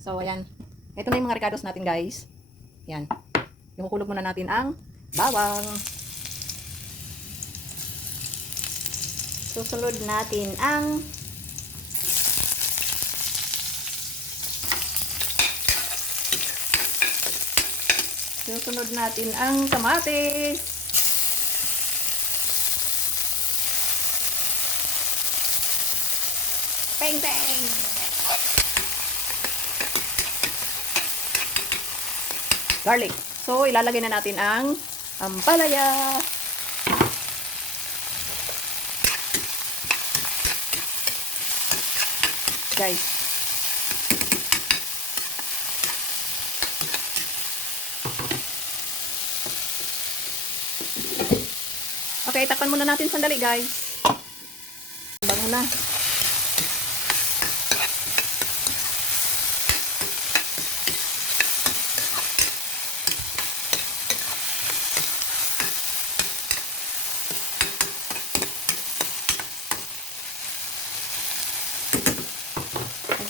So, ayan. Ito na yung mga ricados natin, guys. Yan. Ihuhulog muna natin ang bawang. Susunod natin ang kamatis. Peng peng. Garlic. So, ilalagay na natin ang ampalaya. Guys. Okay, takpan muna natin sandali, guys. Bango na.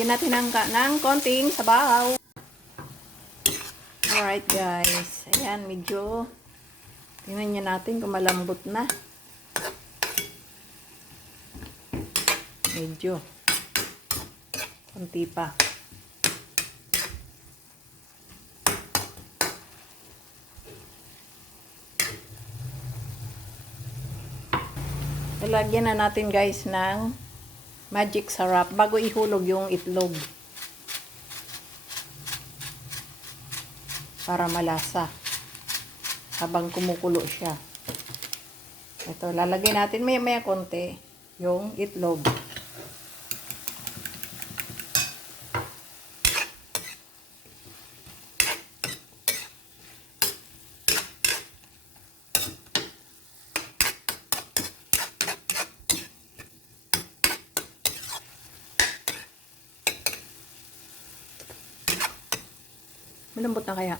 Lagyan natin ng konting sabaw. Alright, guys. Ayan, medyo tingnan nyo natin kung malambot na. Medyo. Konti pa. Lalagyan na natin, guys, ng magic sarap bago ihulog yung itlog. Para malasa. Habang kumukulo siya. Ito, lalagay natin maya-maya konti yung itlog. Malambot na kaya?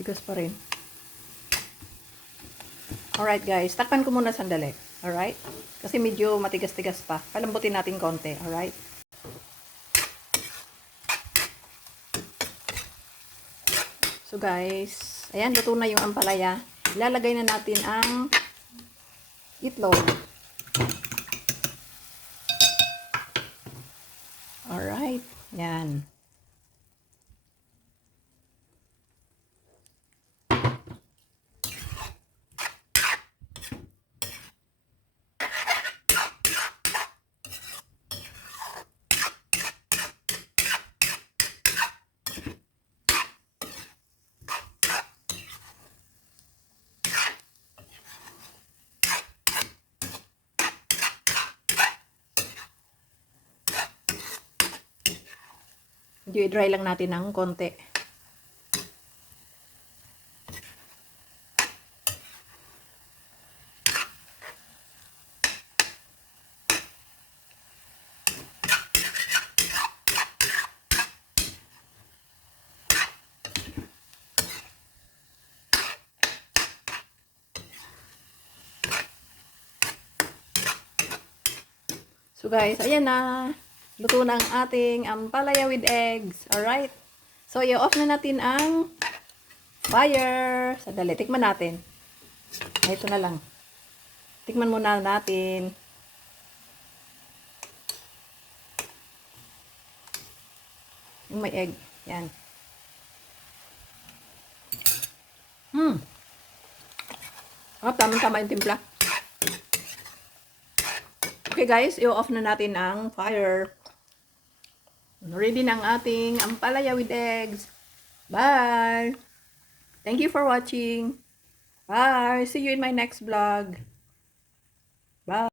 Tigas pa rin. Alright, guys. Takpan ko muna sandali. Alright? Kasi medyo matigas-tigas pa. Palambutin natin konti. Alright? So, guys. Ayan, luto na yung ampalaya. Ilalagay na natin ang itlog. Alright. Yan. Medyo i-dry lang natin ng konti. So guys, ayan na. Luto na ang ating ampalaya with eggs. Alright? So, i-off na natin ang fire. Sadali, tikman natin. Ito na lang. Tikman muna natin. Yung may egg. Yan. Tamang-tama yung timpla. Okay guys, i-off na natin ang fire. Ready na ang ating ampalaya with eggs. Bye! Thank you for watching. Bye! See you in my next vlog. Bye!